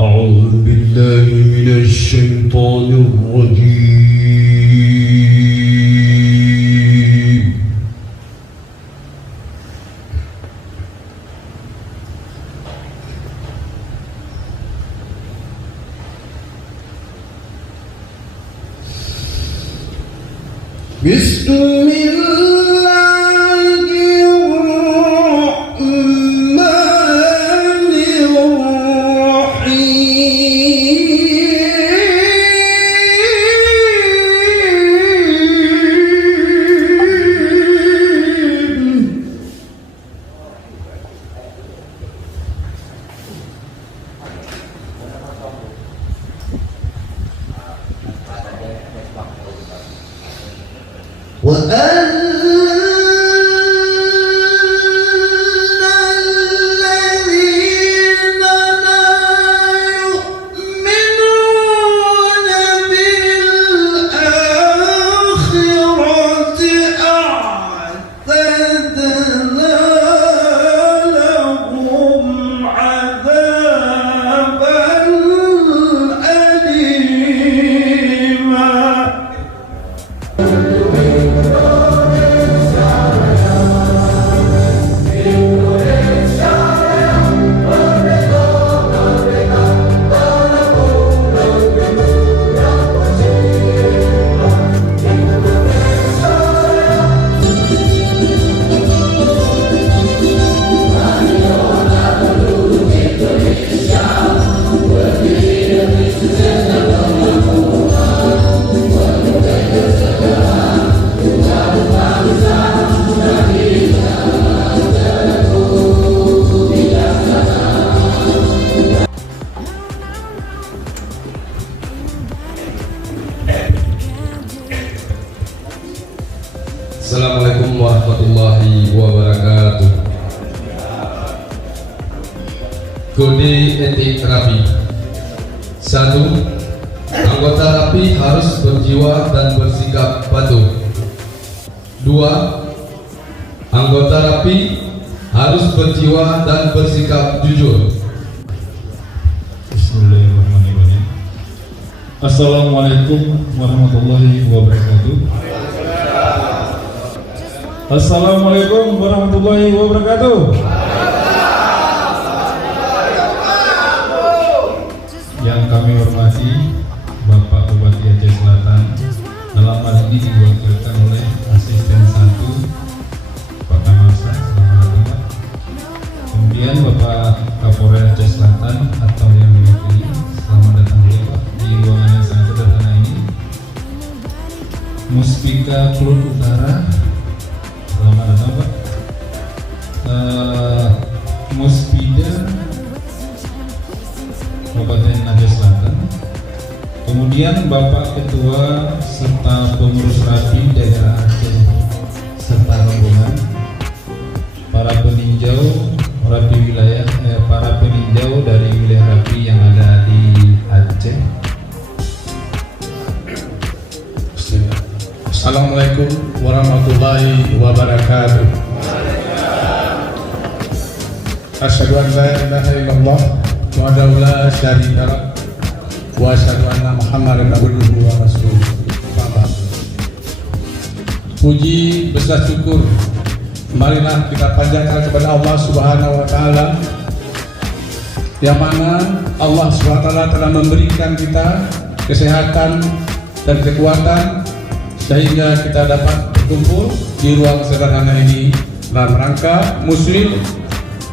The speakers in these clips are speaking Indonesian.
أعوذ بالله من الشيطان الرجيم. بسم Assalamualaikum warahmatullahi wabarakatuh. Kode etik rapi. 1. Anggota rapi harus berjiwa dan bersikap patuh. 2. Anggota rapi harus berjiwa dan bersikap jujur. Bismillahirrahmanirrahim. Assalamualaikum warahmatullahi wabarakatuh. Assalamualaikum warahmatullahi wabarakatuh. Yang kami hormati Bapak Bupati Aceh Selatan, dalam hal ini diwakilkan oleh Asisten 1 Pak Kamarsa, selamat datang Pak. Kemudian Bapak Kapolres Aceh Selatan atau yang diwakili, selamat datang juga Pak di ruangan yang sangat sederhana ini. Muspika Klun Utara, selamat datang Pak. Muspida Kabupaten Aceh Selatan. Kemudian Bapak Ketua serta pengurus rapi daerah Aceh serta rombongan, para peninjau rapi wilayah, para peninjau dari wilayah rapi yang ada di Aceh. Assalamualaikum warahmatullahi wabarakatuh. Asyhadu an la ilaha illallah wahdahu la syarika lah wa asyhadu anna Muhammadan abduhu wa rasuluh. Puji besar syukur marilah kita panjatkan kepada Allah Subhanahu wa taala, yang mana Allah Subhanahu wa taala telah memberikan kita kesehatan dan kekuatan sehingga kita dapat berkumpul di ruang sederhana ini dalam rangka Muslim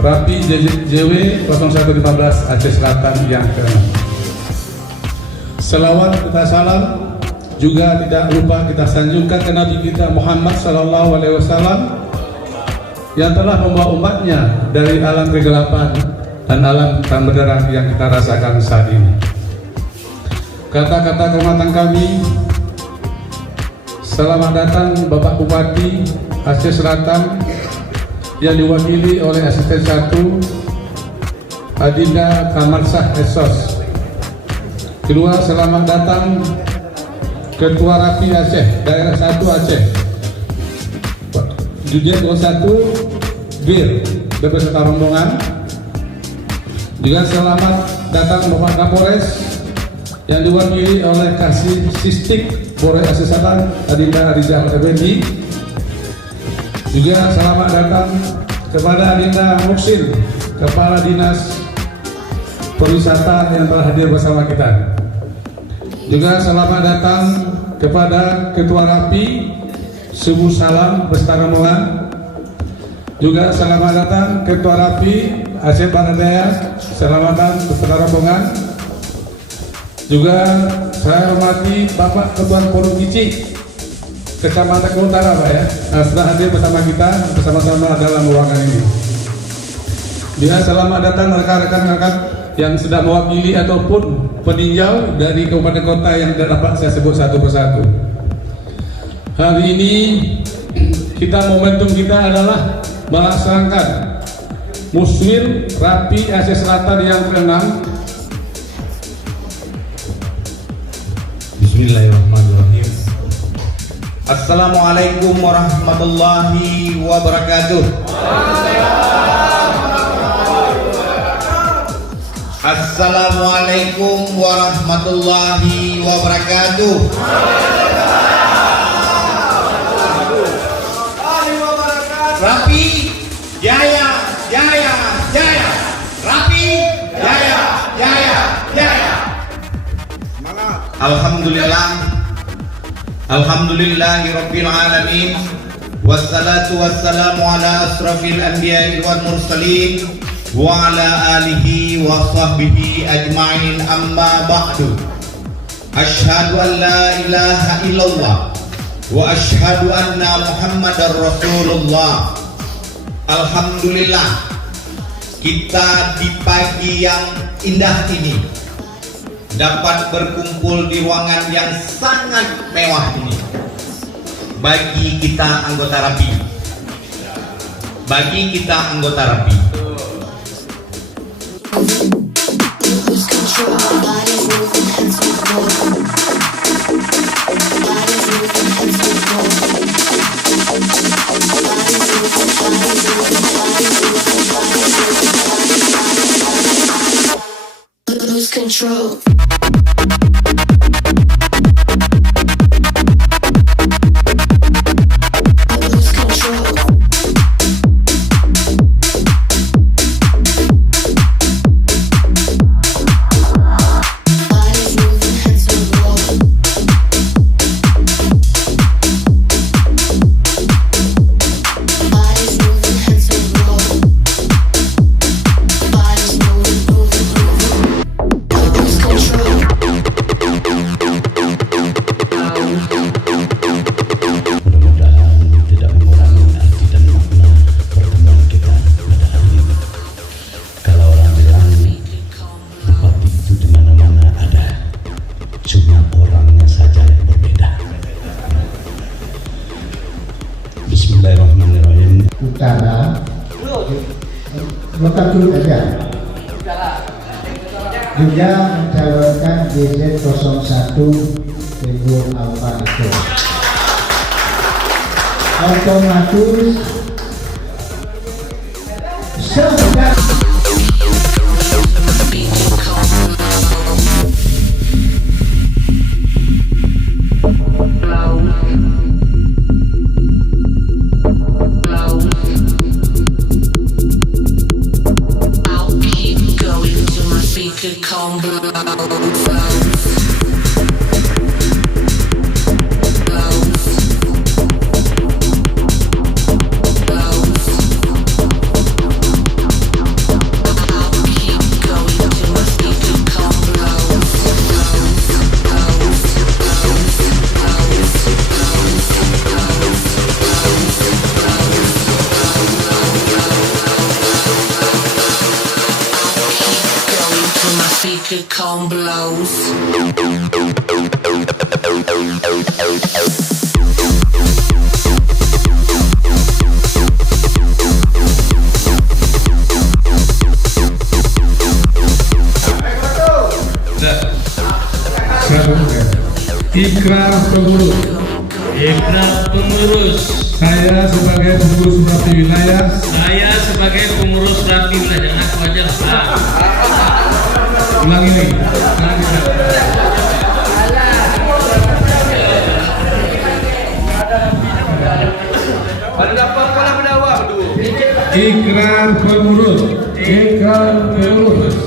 Rapi JW 0115 Aceh Selatan yang ke-6. Selawat kita salam juga tidak lupa kita sanjungkan ke Nabi kita Muhammad SAW yang telah membawa umatnya dari alam kegelapan dan alam terang benderang yang kita rasakan saat ini. Kata-kata kehormatan kami, selamat datang Bapak Bupati Aceh Selatan yang diwakili oleh Asisten 1 Adinda Kamarsah Esos. Kedua, selamat datang Ketua Rapi Aceh, Daerah 1 Aceh, Dirjen 21 Bir beserta rombongan. Juga selamat datang Bapak Kapolres yang diwakili oleh Kasih Sistik Polres Aceh Selatan Adinda Rizal Effendi. Juga selamat datang kepada Adinda Muksin, Kepala Dinas Perwisata yang telah hadir bersama kita. Juga selamat datang kepada Ketua Rapi Subuh Salam Besta Rombongan. Juga selamat datang Ketua Rapi Aceh Barat Daya, selamat datang beserta rombongan. Juga saya hormati Bapak Ketua Forum Kici Kecamatan Utara, Pak ya, sudah hadir bersama kita bersama-sama dalam ruangan ini. Juga selamat datang rekan-rekan yang sudah mewakili ataupun peninjau dari kabupaten kota yang tidak dapat saya sebut satu persatu. Hari ini momentum kita adalah melaksanakan Muswir Rapi Aceh Selatan yang ke-6. Bismillahirrahmanirrahim. Assalamualaikum warahmatullahi wabarakatuh. Assalamualaikum warahmatullahi wabarakatuh. Rapi Jaya Jaya Jaya. Rapi Jaya Jaya Jaya. Alhamdulillahirabbil alamin. Wassalatu wassalamu ala asrafil anbiya'i wal mursalin wa ala alihi wa sahbihi ajma'in, amma ba'du. Asyhadu an la ilaha illallah wa asyhadu anna Muhammadar Rasulullah. Alhamdulillah, kita di pagi yang indah ini dapat berkumpul di ruangan yang sangat mewah ini. Bagi kita anggota Rapi, Lose control, bodies moving, hands we roll. Bodies moving, hands we roll. Bodies moving, bodies moving, bodies moving, bodies moving. Lose control. Lose control. Bodies moving, hands we roll. Bodies moving, hands we roll. Bodies moving, moving, moving. Lose control. Mudah-mudahan tidak mengurangi arti dan makna pertemuan kita pada hari ini. Kalau orang bilang bupati itu di mana-mana ada, cuma orangnya saja yang berbeda. Bismillahirrahmanirrahim. Utara lokal dulu aja juga mencalonkan JZ01 Teguh Alfa itu otomatis sudah I'll keep going till my feet could come blows. Could come blows. Ikrar pengurus. Saya sebagai pengurus Rapi wilayah. Saya sebagai pengurus Rapi wilayah, aku aja lah. Ulangi nih. Ikrar pengurus. Ikrar pengurus.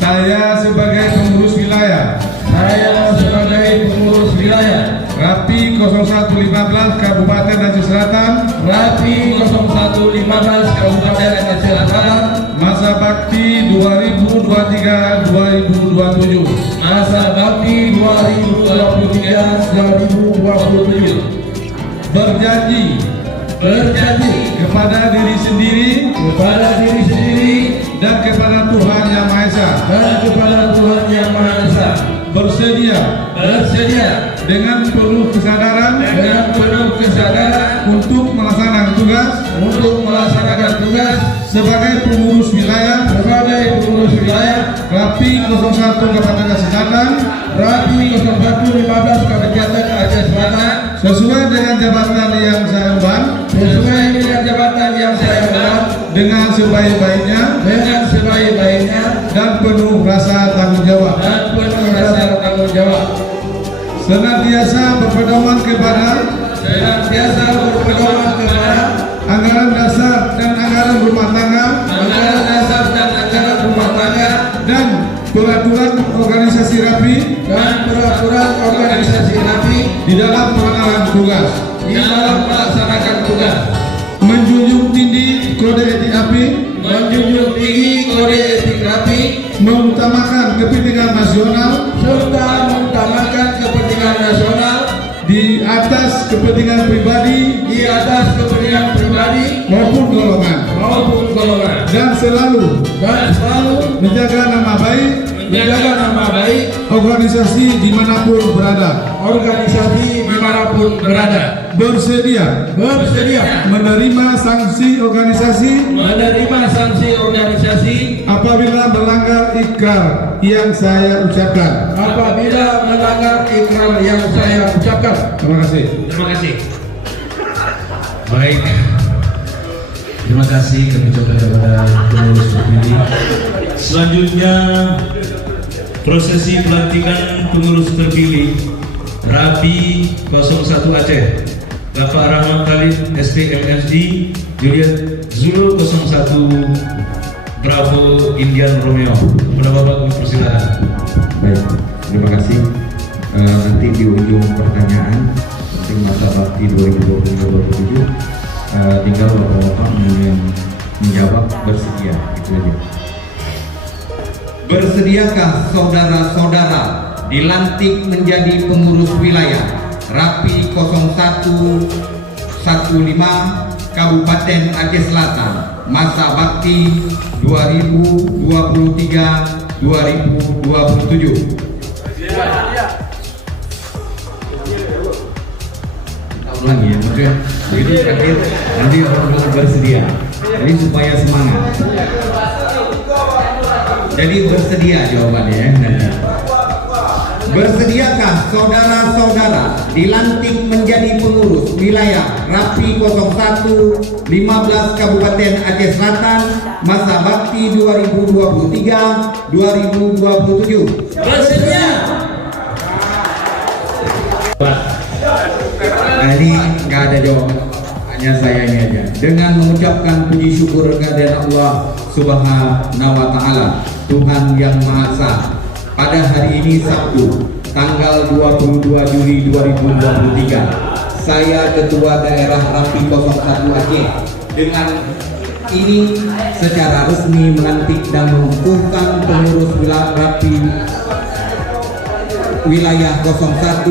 Saya sebagai pengurus wilayah. Saya sebagai pengurus wilayah. Rapi 0115 Kabupaten Aceh Selatan. Rapi 0115 Kabupaten Aceh Selatan. Masa bakti 2023-2027. Masa bakti 2023-2027. Berjanji kepada diri sendiri, dan kepada Tuhan Yang Maha Esa, bersedia dengan penuh kesadaran untuk melaksanakan tugas sebagai pengurus wilayah Rapi 01 Kabupaten Aceh Selatan, Rapi 0115 Kabupaten Aceh Selatan, sesuai dengan jabatan yang saya emban, dengan sebaik-baiknya dan penuh rasa tanggung jawab. Senantiasa berpedoman kepada anggaran dasar dan anggaran rumah tangga dan peraturan organisasi Rapi di dalam melaksanakan tugas, menjunjung tinggi kode etik Rapi, mengutamakan kepentingan nasional di atas kepentingan pribadi maupun golongan, dan selalu menjaga nama baik organisasi dimanapun berada, bersedia menerima sanksi organisasi apabila melanggar ikrar yang saya ucapkan. Terima kasih. Baik, terima kasih kami ucapkan kepada pengurus terpilih. Selanjutnya prosesi pelantikan pengurus terpilih Rapi 01 Aceh, Bapak Rahman Khalid SPMSD Juliet Zulu 01 Bravo Indian Romeo. Kepada Bapak persilakan. Baik, terima kasih. Nanti di ujung pertanyaan penting masa bakti 2023-2027 tinggal Bapak-Bapak menjawab bersedia, itu aja. Bersediakah saudara-saudara dilantik menjadi pengurus wilayah Rapi 0115 Kabupaten Aceh Selatan, masa bakti 2023-2027? Ulangi ya, maksudnya begitu terakhir nanti orang bersedia, jadi supaya semangat. Jadi bersedia jawabannya ya nanti. Bersediakah saudara-saudara dilantik menjadi pengurus wilayah Rapi 0115 Kabupaten Aceh Selatan, masa bakti 2023-2027? Bersedia. Nah, ini nggak ada jawaban, hanya saya ini aja. Dengan mengucapkan puji syukur kehadirat Allah Subhanahu wa Ta'ala, Tuhan Yang Maha Esa, pada hari ini Sabtu, tanggal 22 Juli 2023, saya Ketua Daerah Rapi 01 Aceh dengan ini secara resmi melantik dan mengukuhkan pengurus wilayah Rapi wilayah 0115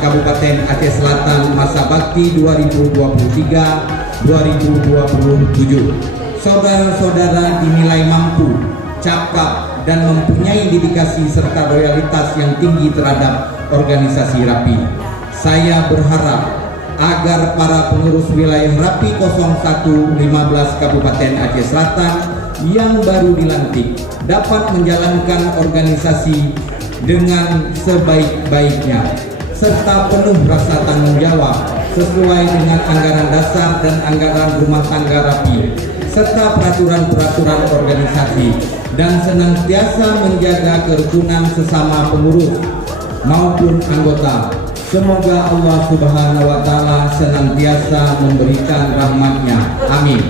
Kabupaten Aceh Selatan, masa bakti 2023-2027. Saudara-saudara dinilai mampu, cakap, dan mempunyai dedikasi serta loyalitas yang tinggi terhadap organisasi Rapi. Saya berharap agar para pengurus wilayah Rapi 0115 Kabupaten Aceh Selatan yang baru dilantik dapat menjalankan organisasi dengan sebaik-baiknya serta penuh rasa tanggung jawab sesuai dengan anggaran dasar dan anggaran rumah tangga rapi serta peraturan-peraturan organisasi, dan senantiasa menjaga kerukunan sesama pengurus maupun anggota. Semoga Allah Subhanahu wa Ta'ala senantiasa memberikan rahmat-Nya. Amin.